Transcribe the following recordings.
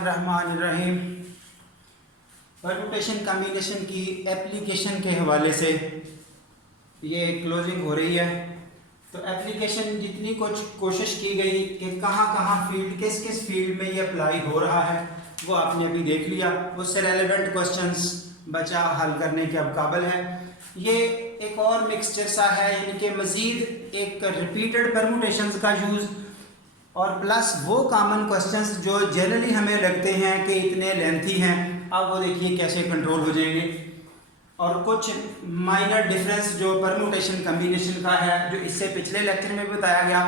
बिस्मिल्लाहिर्रहमानिर्रहीम। Permutation combination की application के हवाले से ये क्लोजिंग हो रही है। तो एप्लीकेशन जितनी कुछ कोशिश की गई कि कहाँ कहाँ फील्ड किस किस फील्ड में ये अप्लाई हो रहा है वो आपने अभी देख लिया। उससे रेलेवेंट क्वेश्चंस बचा हल करने के अब काबिल है। ये एक और मिक्सचर सा है, यानी कि मज़ीद एक रिपीटेड परम्यूटेशंस का यूज़ और प्लस वो कॉमन क्वेश्चंस जो जनरली हमें लगते हैं कि इतने लेंथी हैं, अब वो देखिए कैसे कंट्रोल हो जाएंगे। और कुछ माइनर डिफरेंस जो परम्यूटेशन कम्बिनेशन का है जो इससे पिछले लेक्चर में बताया गया,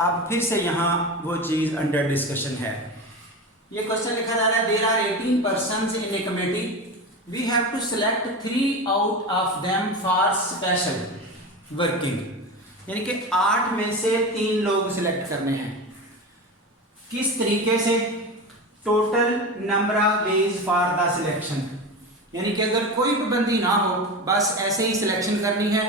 अब फिर से यहाँ वो चीज़ अंडर डिस्कशन है। ये क्वेश्चन लिखा जा रहा है, there are 18 persons in a committee, we have to select 3 out of them for special working. यानी कि 8 में से 3 लोग सिलेक्ट करने हैं। किस तरीके से? Total number of ways for the selection, यानी कि अगर कोई पाबंदी ना हो, बस ऐसे ही सिलेक्शन करनी है,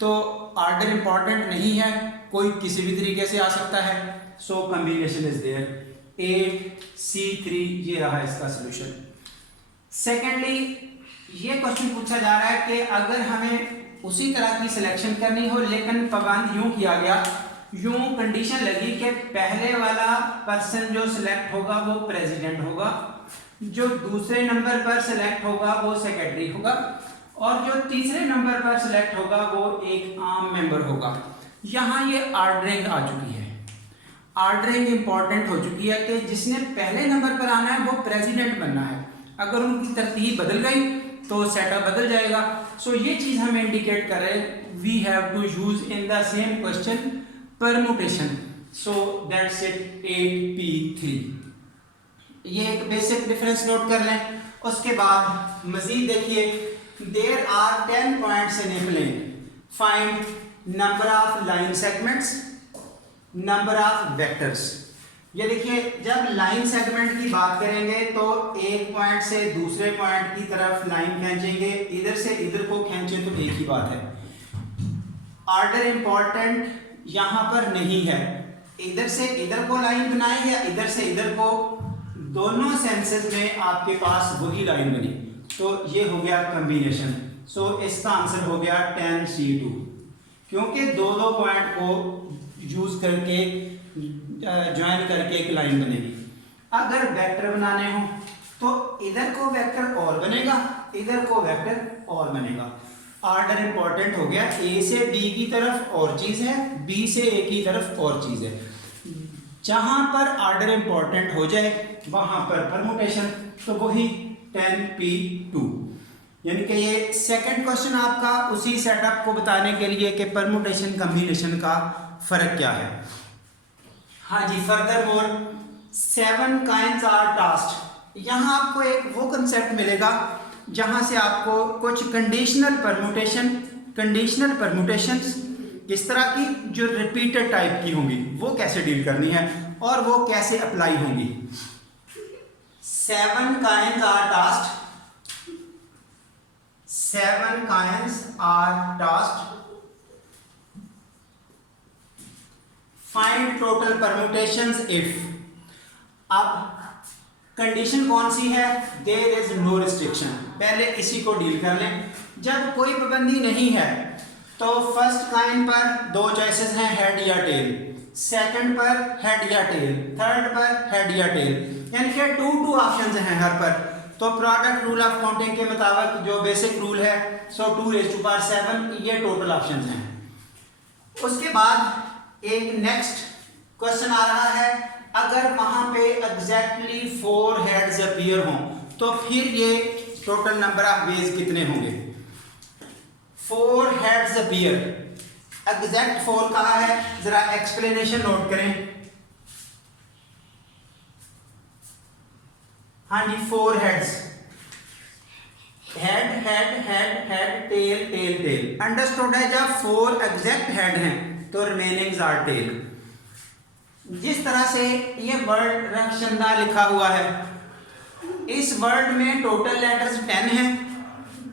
तो ऑर्डर इंपॉर्टेंट नहीं है, कोई किसी भी तरीके से आ सकता है। So combination is there 8C3, ये रहा इसका सोल्यूशन। सेकेंडली ये क्वेश्चन पूछा जा रहा है कि अगर हमें उसी तरह की सिलेक्शन करनी हो लेकिन पाबंद यूं किया गया, यूं कंडीशन लगी कि पहले वाला पर्सन जो सिलेक्ट होगा वो प्रेसिडेंट होगा, जो दूसरे नंबर पर सिलेक्ट होगा वो सेक्रेटरी होगा, और जो तीसरे नंबर पर सिलेक्ट होगा वो एक आम मेंबर होगा। यहाँ ये ऑर्डरिंग आ चुकी है। ऑर्डरिंग इंपॉर्टेंट हो चुकी है कि जिसने पहले नंबर पर आना है वो प्रेसिडेंट बनना है। अगर उनकी तरतीब बदल गई तो सेटअप बदल जाएगा। सो ये चीज हमें इंडिकेट कर रहे हैं, we have to use in the same question permutation. So that's it 8P3। ये एक बेसिक डिफरेंस नोट कर लें। उसके बाद मजीद देखिए, there are 10 points in a plane, find number of line segments, number of vectors. ये देखिए, जब लाइन सेगमेंट की बात करेंगे तो एक पॉइंट से दूसरे पॉइंट की तरफ लाइन खींचेंगे, इधर से इधर को खींचे तो एक ही बात है। ऑर्डर इंपॉर्टेंट यहां पर नहीं है, इधर से इधर को लाइन बनाए या इधर से इधर को, दोनों सेंसेस में आपके पास वही लाइन बनी, तो ये हो गया कॉम्बिनेशन। सो इसका आंसर हो गया 10C2, क्योंकि दो दो पॉइंट को यूज करके ज्वाइन करके एक लाइन बनेगी। अगर वेक्टर बनाने हो तो इधर को वेक्टर और बनेगा, इधर को वेक्टर और बनेगा। ऑर्डर इंपॉर्टेंट हो गया, ए से बी की तरफ और चीज है, बी से ए की तरफ और चीज है। जहां पर ऑर्डर इंपॉर्टेंट हो जाए वहां पर परम्यूटेशन, तो वही 10P2। यानी कि ये सेकंड क्वेश्चन आपका उसी सेटअप को बताने के लिए कि परम्यूटेशन कॉम्बिनेशन का फर्क क्या है। हाँ जी, further more 7 kinds are tasked. यहाँ आपको एक वो कंसेप्ट मिलेगा जहाँ से आपको कुछ कंडीशनल परम्यूटेशंस किस तरह की, जो रिपीटेड टाइप की होंगी वो कैसे डील करनी है और वो कैसे अप्लाई होंगी। 7 kinds are tasked, 7 kinds are tasked. Find total permutations if. अब कंडीशन कौन सी है? There is no restriction. पहले इसी को डील कर लें। जब कोई पाबंदी नहीं है तो फर्स्ट काइंड पर 2 चॉइसेस हैं, हेड या टेल। सेकंड पर हेड या टेल, थर्ड पर हेड या टेल, यानी कि 2 ऑप्शंस हैं हर पर। तो प्रोडक्ट रूल ऑफ काउंटिंग के मुताबिक जो बेसिक रूल है, सो 2⁻7 ये टोटल ऑप्शंस हैं। उसके बाद एक नेक्स्ट क्वेश्चन आ रहा है, अगर वहां पे एग्जैक्टली 4 हेड्स अपीयर हों तो फिर ये टोटल नंबर ऑफ वेज कितने होंगे? 4 हेड्स अपीयर, एग्जैक्ट 4 कहा है, जरा एक्सप्लेनेशन नोट करें। हाँ जी, 4 heads, head head head head tail tail tail. Understood है? जब 4 एग्जैक्ट हेड हैं तो रिमेनिंग्स आर टेल। जिस तरह से ये वर्ड रक्षंदा लिखा हुआ है, इस वर्ड में टोटल लेटर्स 10 हैं।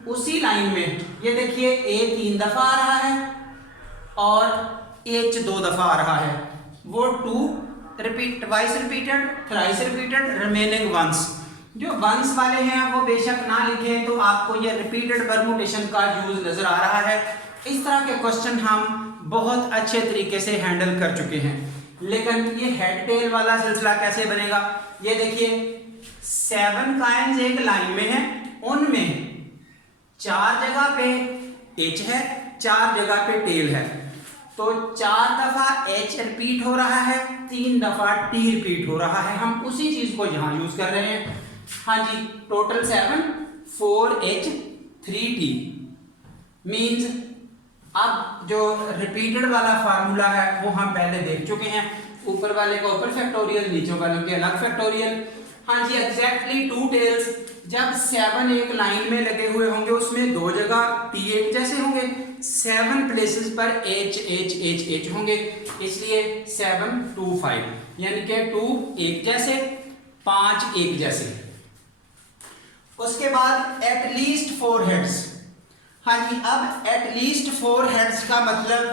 उसी लाइन में ये देखिए, ए 3 दफा आ रहा है और एच 2 दफा आ रहा है, वो 2 repeat twice repeated, thrice repeated, remaining ones. जो वंस वाले हैं वो बेशक ना लिखें, तो आपको ये रिपीटेड परमुटेशन का यूज नजर आ रहा है। इस तरह के क्वेश्चन हम बहुत अच्छे तरीके से हैंडल कर चुके हैं। लेकिन ये हेड टेल वाला सिलसिला कैसे बनेगा, ये देखिए 7 काइन्स एक लाइन में है, उनमें 4 जगह पे एच है, 4 जगह पे टेल है, तो 4 दफा एच रिपीट हो रहा है, 3 दफा टी रिपीट हो रहा है। हम उसी चीज को यहां यूज कर रहे हैं। हाँ जी, टोटल 7 4H 3T मीन्स अब जो रिपीटेड वाला फार्मूला है वो हम पहले देख चुके हैं, ऊपर वाले का ऊपर फैक्टोरियल, नीचे वालों के अलग फैक्टोरियल। हाँ जी, एग्जैक्टली 2 टेल्स जब 7 एक लाइन में लगे हुए होंगे, उसमें 2 जगह T एक जैसे होंगे, 7 प्लेसेस पर H H H H होंगे, इसलिए 7 2 5 यानी कि 2 एक जैसे, 5 एक जैसे। उसके बाद एटलीस्ट 4 हेड्स। हाँ जी, अब एटलीस्ट 4 हेड्स का मतलब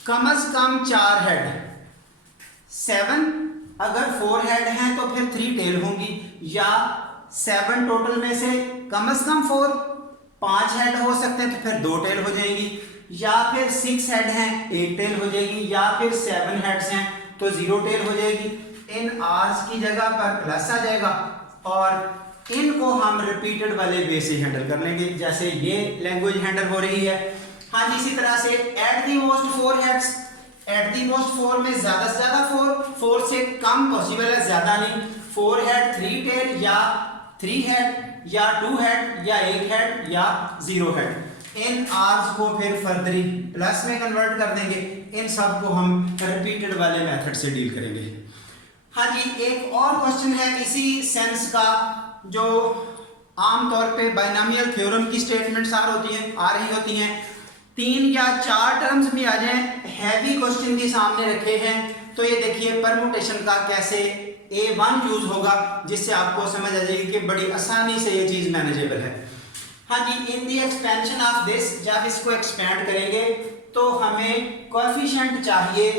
कम से कम 4 हेड। 7 अगर 4 हेड हैं तो फिर 3 टेल होंगी, या 7 टोटल में से कम 4 5 हेड हो सकते हैं तो फिर 2 टेल हो जाएंगी, या फिर 6 हेड हैं 1 टेल हो जाएगी, या फिर 7 हेड्स हैं तो 0 टेल हो जाएगी। इन आर्स की जगह पर प्लस आ जाएगा और इनको हम रिपीटेड वाले वे से हैंडल कर लेंगे, जैसे ये लैंग्वेज हैंडल हो रही है। हाँ जी, इसी तरह से at the most 4 heads, at the most 4 में ज्यादा से ज्यादा 4 से कम पॉसिबल है, ज्यादा नहीं। 4 हेड 3 टेल, या 3 हेड, या 2 हेड, या 1 हेड, या 0 हेड। इन आर्स को फिर फर्दरी प्लस में कन्वर्ट कर देंगे। इन सब को हम रिपीटेड वाले मेथड से डील करेंगे। हाँ जी, एक और क्वेश्चन है इसी सेंस का, जो आमतौर पे बाइनोमियल थ्योरम की स्टेटमेंट्स आ रही होती हैं, 3 या 4 टर्म्स भी आ जाएं, हैवी क्वेश्चन भी सामने रखे हैं, तो ये देखिए परमुटेशन का कैसे A1 यूज होगा, जिससे आपको समझ आ जाएगी कि बड़ी आसानी से ये चीज मैनेजेबल है। हाँ जी, इन दी एक्सपेंशन ऑफ दिस, जब इसको एक्सपेंड करेंगे तो हमें कोएफिशिएंट चाहिए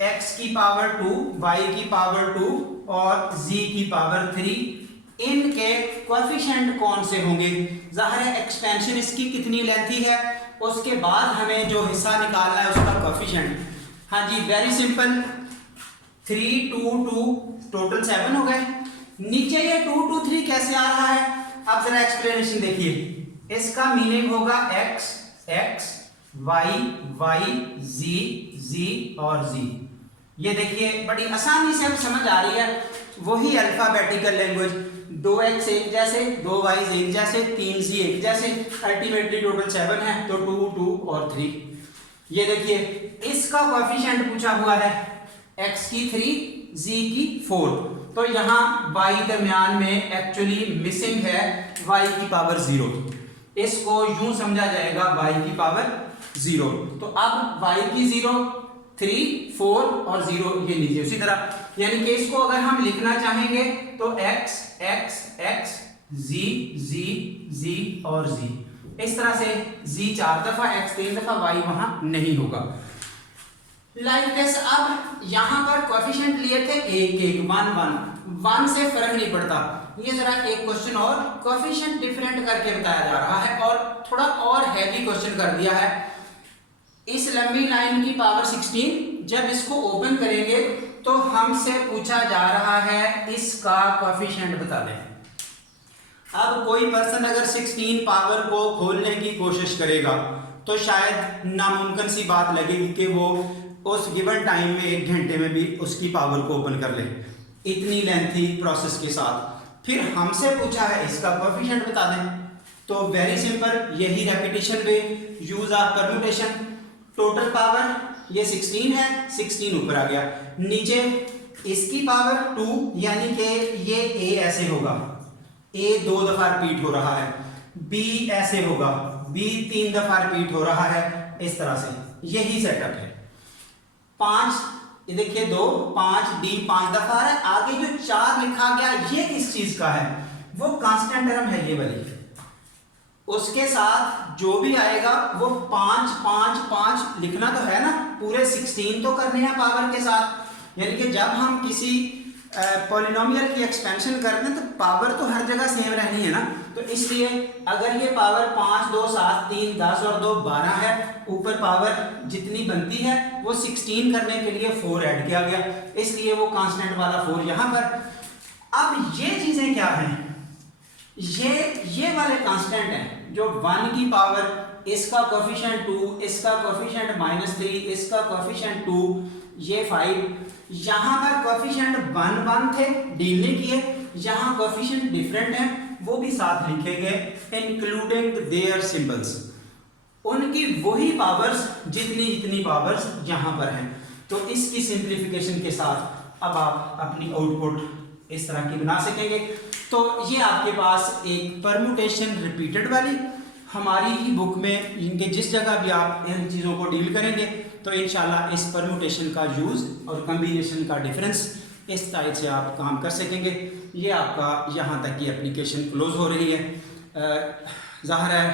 x की पावर 2, y की पावर 2 और z की पावर 3। इनके कोएफिशिएंट कौन से होंगे? जाहिर है एक्सपेंशन इसकी कितनी लेंथी है, उसके बाद हमें जो हिस्सा निकालना है उसका कोएफिशिएंट। हाँ जी, वेरी सिंपल, 3 2 2 टोटल 7 हो गए। नीचे ये 2 2 3 कैसे आ रहा है? अब जरा एक्सप्लेनेशन देखिए, इसका मीनिंग होगा x x y y z z और z। ये देखिए बड़ी आसानी से अब समझ आ रही है, वही अल्फाबेटिकल लैंग्वेज, 2x एक जैसे, 2y एक जैसे, 3z एक जैसे, अल्टीमेटली टोटल 7 है, तो 2 2 और 3। ये देखिए इसका कोएफिशिएंट पूछा हुआ है, x की 3 z की 4, तो यहाँ y दरमियान में एक्चुअली मिसिंग है y की पावर 0, इसको यूं समझा जाएगा y की पावर 0। तो अब y की 0 3 4 और 0 ये लीजिए उसी तरह, यानी कि इसको अगर हम लिखना चाहेंगे तो x x x z z z और z, इस तरह से z 4 दफा, x 3 दफा, y वहां नहीं होगा। Like this. अब यहां पर कोएफिशिएंट लिए थे 1 1 1 1 1 से फर्क नहीं पड़ता। ये जरा एक क्वेश्चन और कोएफिशिएंट डिफरेंट करके बताया जा रहा है और थोड़ा और हैवी क्वेश्चन कर दिया है। इस लंबी लाइन की पावर 16, जब इसको ओपन करेंगे तो हमसे पूछा जा रहा है इसका कोएफिशिएंट बता दें। अब कोई पर्सन अगर 16 पावर को खोलने की कोशिश करेगा तो शायद नामुमकिन सी बात लगेगी कि वो उस गिवन टाइम में 1 घंटे में भी उसकी पावर को ओपन कर ले, इतनी लेंथी प्रोसेस के साथ। फिर हमसे पूछा है इसका कोएफिशिएंट बता दें, तो वेरी सिंपल, यही repetition way, use of permutation. Total power ये 16 है, 16 ऊपर आ गया, नीचे इसकी पावर 2, यानी कि ये a ऐसे होगा, a 2 दफा रिपीट हो रहा है, b ऐसे होगा, b 3 दफा रिपीट हो रहा है, इस तरह से यही सेटअप है। 5 ये देखिए 2 5 d 5 दफा है, आगे जो 4 लिखा गया ये किस चीज का है? वो कांस्टेंट टर्म है ये वाली, उसके साथ जो भी आएगा वो 5 5 5 लिखना तो है ना, पूरे 16 तो करने हैं पावर के साथ। यानी कि जब हम किसी पॉलिनोमियल की एक्सपेंशन करते हैं तो पावर तो हर जगह सेम रहनी है ना। तो इसलिए अगर ये पावर 5 2 7 3 10 और 2 12 है, ऊपर पावर जितनी बनती है वो 16 करने के लिए 4 ऐड किया गया, इसलिए वो कांस्टेंट वाला 4 यहाँ पर। अब ये चीजें क्या हैं, ये वाले कांस्टेंट हैं जो 1 की पावर, इसका कोफिशिएंट 2, इसका कोफिशिएंट -3, इसका कोफिशिएंट 2, ये 5। यहां पर कोफिशिएंट 1 1 थे, डील नहीं किए, यहां कोफिशिएंट डिफरेंट है, वो भी साथ लिखे गए इंक्लूडिंग देयर सिंबल्स, उनकी वही पावर्स जितनी जितनी पावर्स यहां पर हैं। तो इसकी सिंप्लीफिकेशन के साथ अब आप अपनी आउटपुट इस तरह की बना सकेंगे। तो ये आपके पास एक परमुटेशन रिपीटेड वाली हमारी ही बुक में, इनके जिस जगह भी आप इन चीज़ों को डील करेंगे तो इंशाल्लाह इस परमुटेशन का यूज़ और कम्बिनेशन का डिफरेंस इस टाइप से आप काम कर सकेंगे। ये आपका यहाँ तक की एप्लीकेशन क्लोज हो रही है। ज़ाहिर है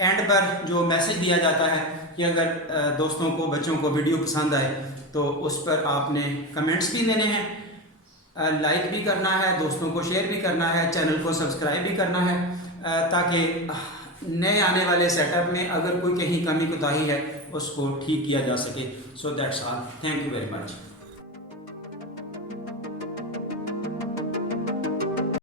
एंड पर जो मैसेज दिया जाता है कि अगर दोस्तों को, बच्चों को वीडियो पसंद आए तो उस पर आपने कमेंट्स भी देने हैं, लाइक भी करना है, दोस्तों को शेयर भी करना है, चैनल को सब्सक्राइब भी करना है, ताकि नए आने वाले सेटअप में अगर कोई कहीं कमी कोताही है उसको ठीक किया जा सके। So that's all, thank you very much.